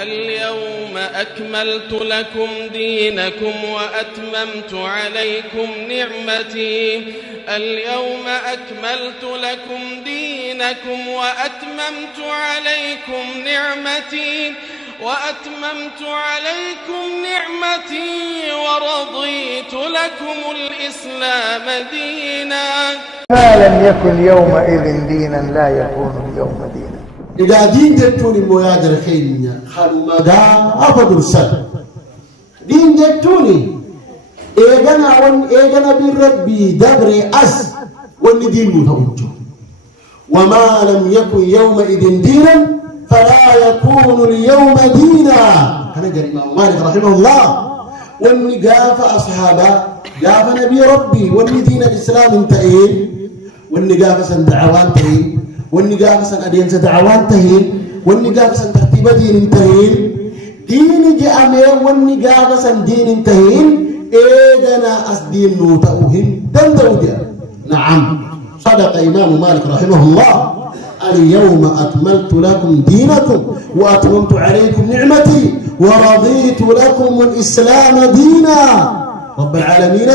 اليوم أكملت لكم دينكم وأتممت عليكم نعمتي. اليوم أكملت لكم دينكم وأتممت عليكم ورضيت لكم الإسلام دينا. ما لم يكن يومئذ دينا لا يكون اليوم دينا. إذا دين جتوني مويادر خينيا خلو مدى أفضل سنة دين جتوني إيغانا بالربي دبري أس والدين متوجه. وما لم يكن يومئذ دينا فلا يكون اليوم دينا. أنا قال الإمام مالك رحمه الله واني قاف أصحابه قاف نبي ربي واني دين الإسلام انتهين واني قاف سن دعوان تهين واني قاف سن أدين دعوان تهين واني قاف سن ترتيب دين انتهين دين جامع واني قاف سن دين انتهين إيدنا أسدين نوتأوهم دندوديا. نعم صدق إمام مالك رحمه الله اليوم أكملت لكم دينكم وأتممت عليكم نعمتي ورضيت لكم الإسلام دينا. رب العالمين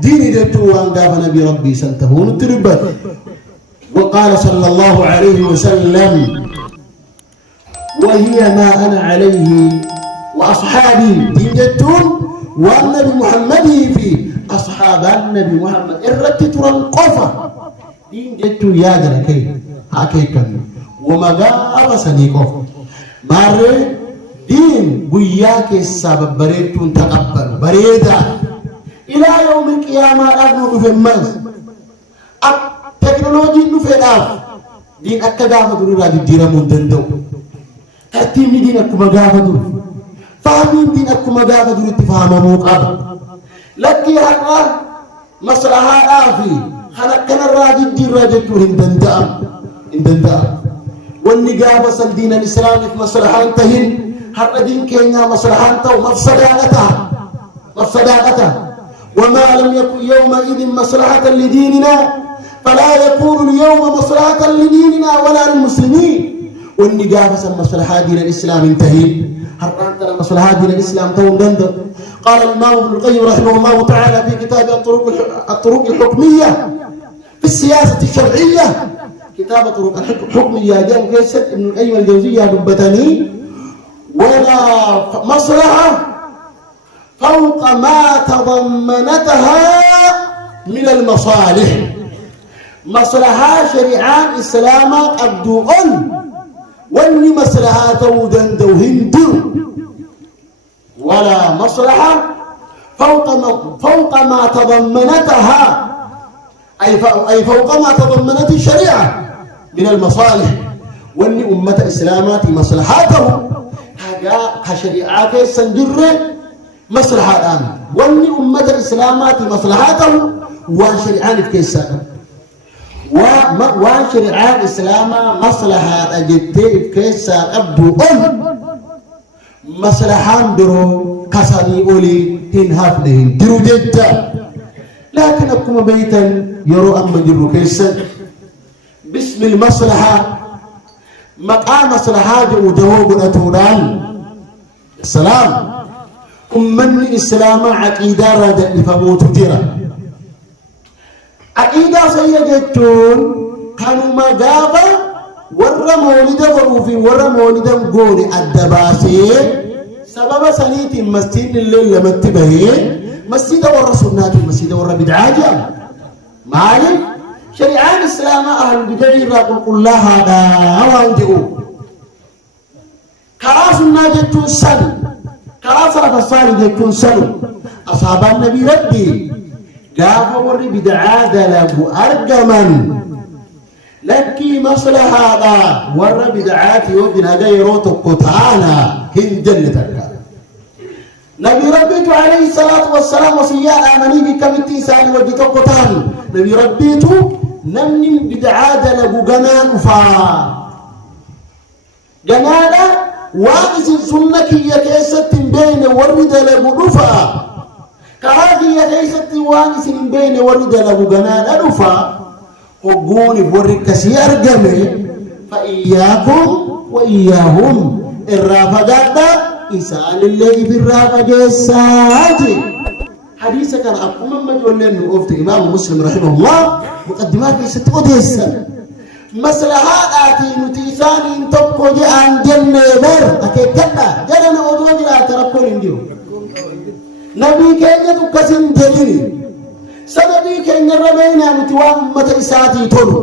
ديني دتو وان قاف نبي ربي سنتهون التربت. وقال صلى الله عليه وسلم وهي ما أنا عليه وأصحابي دين دتون والنبي محمد في أصحاب النبي محمد إرتي ترنقفة دين دتو يا جركي حقيقة وما قال سنيكو ماري دين بياك السبب بريتون تقبل بريدا إلى يوم القيامة أبنو في المز التكنولوجي نفيداف دين أكدافة دور راجي ديرا مندندو ترتيب دين أكما قافة دور فهمين دين أكما قافة دور اتفاهم موقع لكي حقا مصلحة آفي خلقنا الراجي دير راجي تور اندندام والنقابة سن دين الإسلام في مصلحة تهين حق دين كينيا مصلحة مفسداتها وما لم يكن يومئذ مصلحة لديننا فلا يكون اليوم مصلحة لديننا ولا للمسلمين. والنقابة سن مصلحة دين الإسلام انتهين حق مصلحة دين الإسلام تو دند. قال الإمام ابن القيم رحمه الله تعالى في كتاب الطرق الحكمية في السياسة الشرعية كتاب طرق الحكمية جاء قيسة ابن القيم الجوزية دبتني ولا مصلحة فوق ما تضمنتها من المصالح. مصلحة شريعة الإسلام أبدوء واني مصلحة تودن هندر ولا مصلحة فوق ما تضمنتها أي فوق ما تضمنت الشريعة من المصالح. واني أمة إسلامات مصلحاته كشريعة سندر مصلحة الآن واني أمة الإسلامات مصلحاته وشريعان في كيسا وشريعان الإسلام مصلحة أجدتي في كيسا أبدو مصلحان درو كساني أولي هنهاف لهم درو جدا لكن أكما بيتا يرو أما جرو كيسا باسم المصلحة مقام مصلحة ودواب أتوران السلام أمن الإسلام عقيدة رادة فموت جرى عقيدة سيجتون كانوا مقابا ورى مولدا وروفي ورى مولدا قولي الدباسي سبب سنيت المسجد اللي لما اتبهين مسجد ورى سنات المسجد ورى بدعاجة معلم شريعة الإسلام أهل البدع قل الله هذا وانجئوا كراس الناجة سن كراس الفصال جتون سن أصحاب النبي ربي قاف ورى بدعا دلقوا أرقما لكي مصلح هذا ورى بدعات يودنا غيروتو قطعانا هن جنة نبي ربيتو عليه الصلاة والسلام وصياء آمني بكمتي سالي وديتو قطعان نبي ربيتو نمني بدعا دلقوا قنان جنانا واقس سنك يكيست بين ورد لقوا نفا كراغي يكيست واقس بين ورد لقوا قنان نفا وقوني بورك سيار جميع فإياكم وإياهم الرافقات إسان اللي في الرافقات حديث كان أقوم من يقول أفت إمام مسلم رحمه الله مقدمات ليست أدهسا مسلحات آتي نتيساني تبقى جاءن جنة بر أكي كتا جنة أدوى جلا تركون انديو نبي كينيا تكسن جديني سنبي كينيا ربينا نتوان متإساتي تولو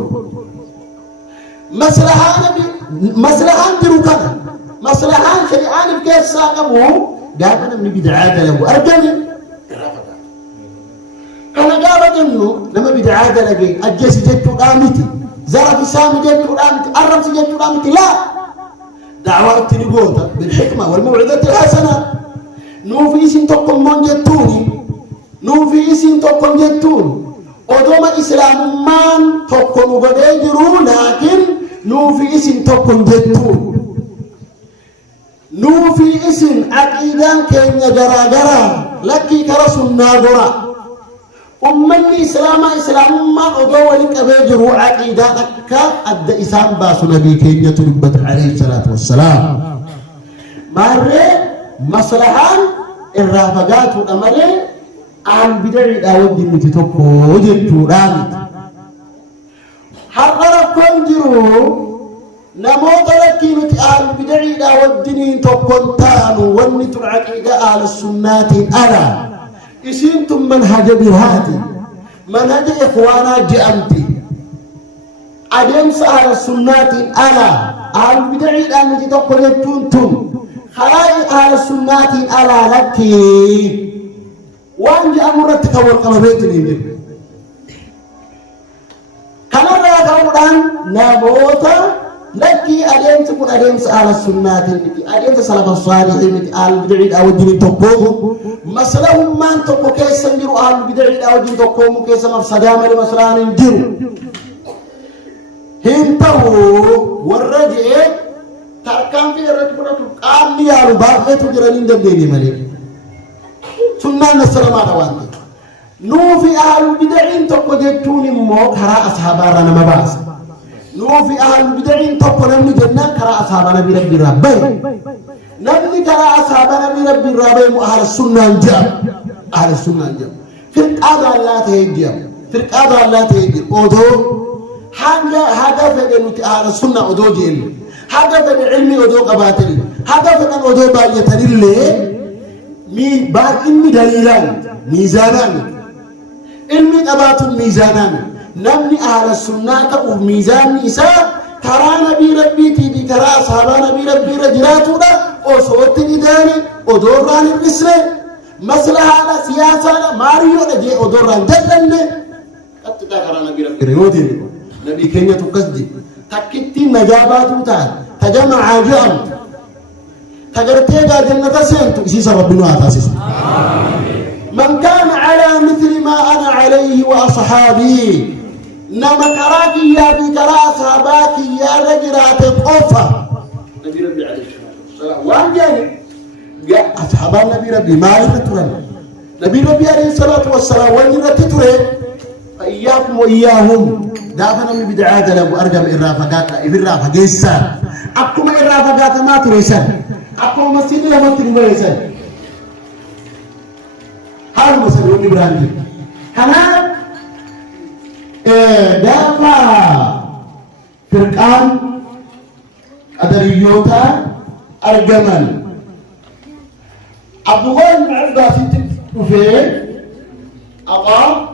مسلحان جرو كان مسلحان شريعان بكيس ساقبه قابنا من بدعاء له أرجاني أنا قابل إنه لما بدعاء له أجلس جدو آمتي زرف سامي جدو آمتي أرمس جدو آمتي لا دعوة تنبوتا بالحكمة والموعظة الحسنة نوفي سين تقوم من جدوني نوفي سين تقوم جدوني ودوم إسلام من تقوم بديجرو لكن نوفي سين تقوم جدوني نوفي اسم عقيدان كينيا جرا لكي كرسو الناغرا أمني إسلام ما أدوى لك أبيجروا عقيدانك أدى إسام باسو نبي كينيا تنبت عليه الصلاة والسلام ماري مصلحان الرافقات والأمري عن بدعي داود النتي تقو جدو رامت حرركم جروا نموت لكي نتعال بدعي داودني تقنتان ونت العقيدة على السنات ألا إسنتم منهج برهاتي منهج إخوانا جأمتي أدمس على السنات ألا على بدعي داودني تقنتم خلائق على السنات ألا لكي وأنجي أمرتك والقمبيتني كما رأيك أولا نموت لكي أدين تكون أدين على السنة أدين سلف الصالح آل بدعي أو الدين تقوم مثلهم ما تقو كيس نديروا آل بدعي أو الدين تقوم كيس مفسدام لمسلان نديروا هنتو والرجع تركان في الرجل قال لي يا رباط تجرنين دبيني ملك سنة نصر ما رواني نوفي آل بدعي تقو جتوني موك هراء أصحابنا مباس نوفي أهل البدعين تقول نمني جنة كرا أصحاب نبي ربي ربي نمني كرا أصحاب نبي ربي ربي أهل السنة الجام أهل السنة الجام فرق الله تهجم فرق الله تهجم أودو حاجة فدنو أهل السنة أودو جيل حاجة فدن علمي أودو قباتل حاجة فدن أودو بايتر اللي مين بعد إني دليلان ميزانان علمي قبات ميزانان نمني أهل السنة وميزان نساء ترى نبي ربي تيجي ترى أصحاب نبي ربي رجلاتنا وصوت نداني ودوران الرسل مسألة على سياسة ماريو نجي ودوران جلنا قد ترى نبي ربي ريودي نبي كينيا تقصدي تكتي نجابات وتعال تجمع عجام تجرتي جنة سنت إيش ربنا أساس من كان على مثل ما أنا عليه وأصحابي نما كراكي يا بكرا صحاباكي يا رجرات القفا نبي ربي عليه الصلاة والسلام وان جاني جاء أصحاب النبي ربي ما يتترن نبي ربي عليه الصلاة والسلام وان يتترن فإياكم وإياهم دافنا من بدعات لهم أرجم إرافقات إرافق جيسان أكم إرافقات ما تريسان أكم مسجد لما تريسان هذا مسجد إبراهيم هنا دافع فرقان قدريوتا أرجمن عبد الله بن عباس تفين أقام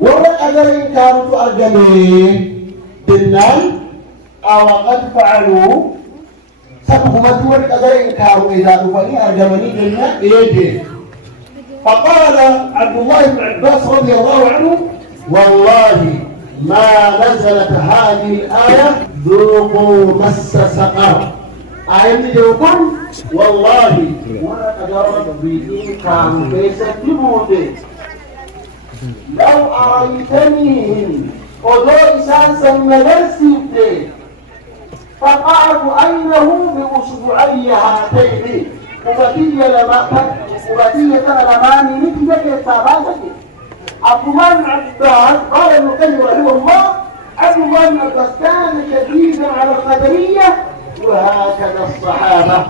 ورق قدرين كانوا أرجمين بالنال أو قد فعلوا سبقوا ورق قدرين كانوا إذا نفني أرجمني بالنال إيدي فقال عبد الله بن عباس رضي الله عنه والله ما نزلت هذه الآية ذوقوا مس سقر آية يقول والله ولقد ربي إن كان بيستبود لو أريتنيهم ودور إسانسا مدرسيت فقعت أينه بأسبوعي هاتين وبتية لماني نتيجة السابقة عبد الله بن عباس قال ابن القيم رحمه الله عبد الله بن عباس كان شديدا على القدرية وهكذا الصحابة